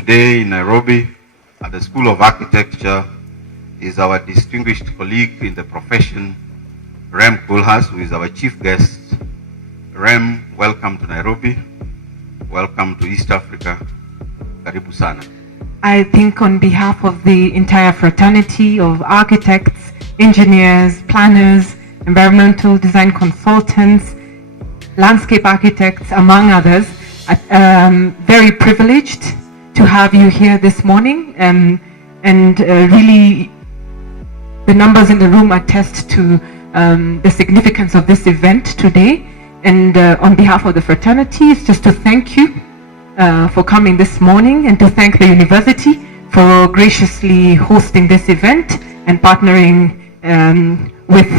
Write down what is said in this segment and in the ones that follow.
today in Nairobi at the School of Architecture is our distinguished colleague in the profession, Rem Koolhaas, who is our chief guest. Rem, welcome to Nairobi. Welcome to East Africa. Karibu sana. I think on behalf of the entire fraternity of architects, engineers, planners, environmental design consultants, landscape architects, among others, very privileged to have you here this morning, and really the numbers in the room attest to the significance of this event today. And on behalf of the fraternity, it's just to thank you for coming this morning, and to thank the university for graciously hosting this event and partnering with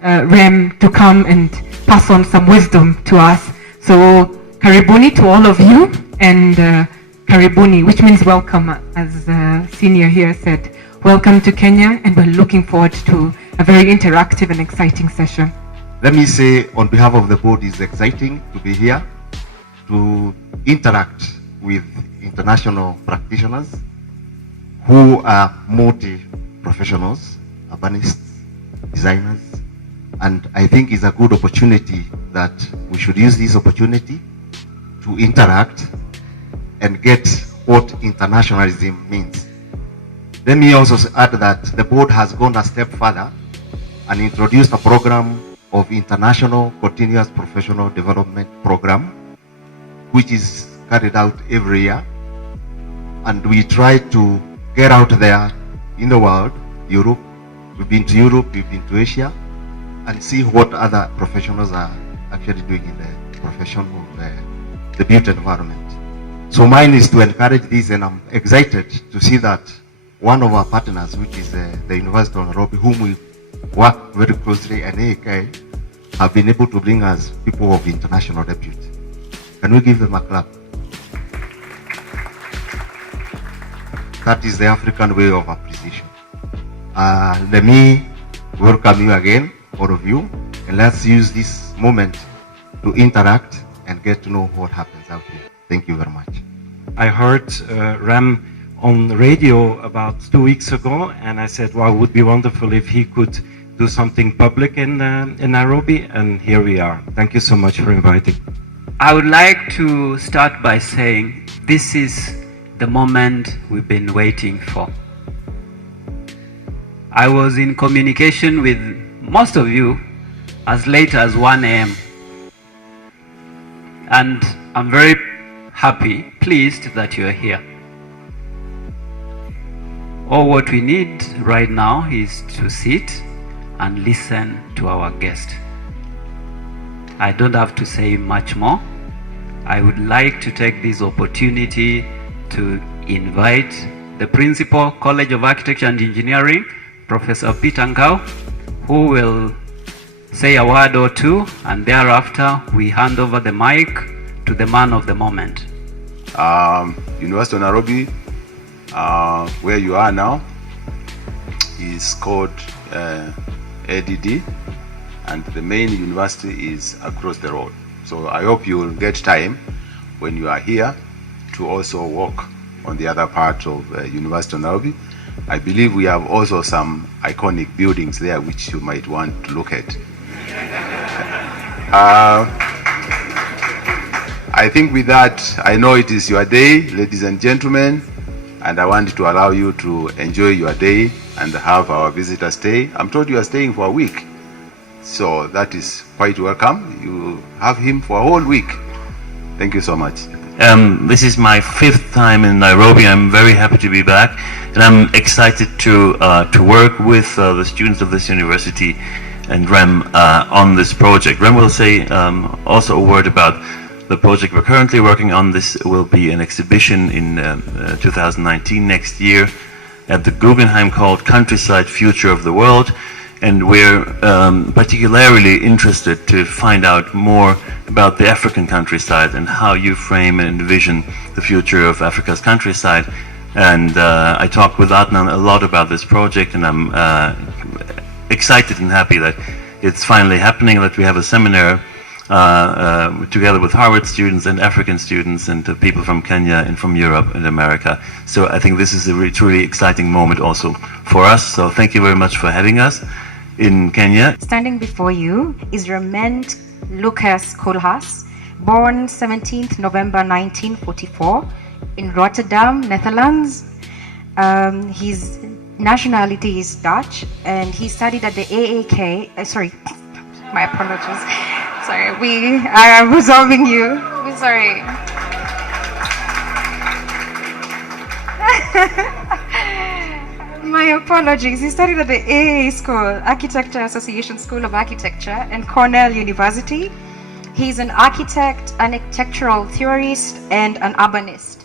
Rem to come and pass on some wisdom to us. So karibuni to all of you, and karibuni, which means welcome, as senior here said. Welcome to Kenya, and we're looking forward to a very interactive and exciting session. Let me say on behalf of the board, it's exciting to be here to interact with international practitioners who are multi-professionals, urbanists, designers, and I think it's a good opportunity that we should use this opportunity to interact and get what internationalism means. Let me also add that the board has gone a step further and introduced a program of International Continuous Professional Development Program, which is carried out every year, and we try to get out there in the world, Europe. We've been to Europe, we've been to Asia, and see what other professionals are actually doing in the profession of the built environment. So mine is to encourage this, and I'm excited to see that one of our partners, which is the University of Nairobi, whom we work very closely, and AEK, have been able to bring us people of international repute. Can we give them a clap? That is the African way of appreciation. Let me welcome you again, all of you, and let's use this moment to interact and get to know what happens out here. Thank you very much. I heard Rem on the radio about 2 weeks ago, and I said, wow, it would be wonderful if he could do something public in Nairobi, and here we are. Thank you so much for inviting. I would like to start by saying this is the moment we've been waiting for. I was in communication with most of you as late as 1 a.m. and I'm very happy, pleased that you're here. All what we need right now is to sit and listen to our guest. I don't have to say much more. I would like to take this opportunity to invite the Principal, College of Architecture and Engineering, Professor Peter Ngao, who will say a word or two, and thereafter we hand over the mic to the man of the moment. University of Nairobi, where you are now, is called ADD, and the main university is across the road. So I hope you will get time when you are here to also walk on the other part of University of Nairobi. I believe we have also some iconic buildings there which you might want to look at. I think with that, I know it is your day, ladies and gentlemen, and I want to allow you to enjoy your day and have our visitor stay. I'm told you are staying for a week, so that is quite welcome. You have him for a whole week. Thank you so much. This is my 5th time in Nairobi. I'm very happy to be back, and I'm excited to work with the students of this university and Rem on this project. Rem will say also a word about the project we're currently working on. This will be an exhibition in 2019, next year, at the Guggenheim, called Countryside: Future of the World. And we're particularly interested to find out more about the African countryside and how you frame and envision the future of Africa's countryside. And I talked with Adnan a lot about this project, and I'm excited and happy that it's finally happening, that we have a seminar together with Harvard students and African students and people from Kenya and from Europe and America. So I think this is a truly exciting moment also for us. So thank you very much for having us in Kenya. Standing before you is Rem Koolhaas, born 17th November 1944 in Rotterdam, Netherlands. His nationality is Dutch, and he studied at the AAK. My apologies. Sorry, we are resolving you. We're sorry. My apologies. He studied at the AA School, Architecture Association School of Architecture, and Cornell University. He's an architect, an architectural theorist, and an urbanist.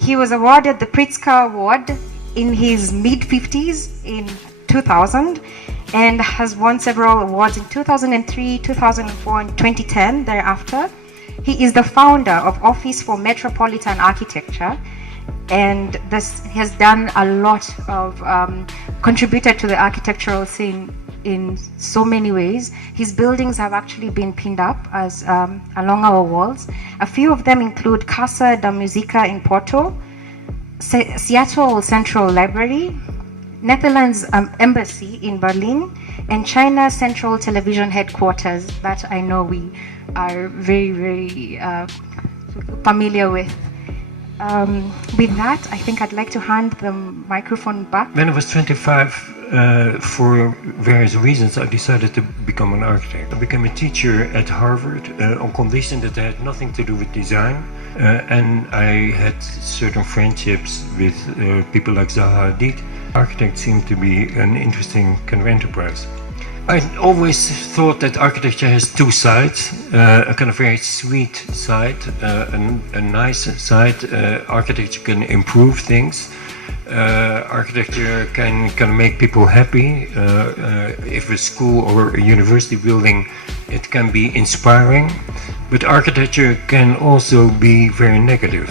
He was awarded the Pritzker Award in his mid-50s in 2000 and has won several awards in 2003, 2004, and 2010 thereafter. He is the founder of Office for Metropolitan Architecture, and this has done a lot of contributed to the architectural scene in so many ways. His buildings have actually been pinned up as along our walls. A few of them include Casa da Musica in Porto, Seattle Central Library, Netherlands Embassy in Berlin, and China Central Television Headquarters that I know we are very, very familiar with. With that, I think I'd like to hand the microphone back. When I was 25, for various reasons, I decided to become an architect. I became a teacher at Harvard on condition that I had nothing to do with design. And I had certain friendships with people like Zaha Hadid. Architect seemed to be an interesting kind of enterprise. I always thought that architecture has two sides, a kind of very sweet side, a nice side. Architecture can improve things. Architecture can make people happy. If a school or a university building, it can be inspiring. But architecture can also be very negative.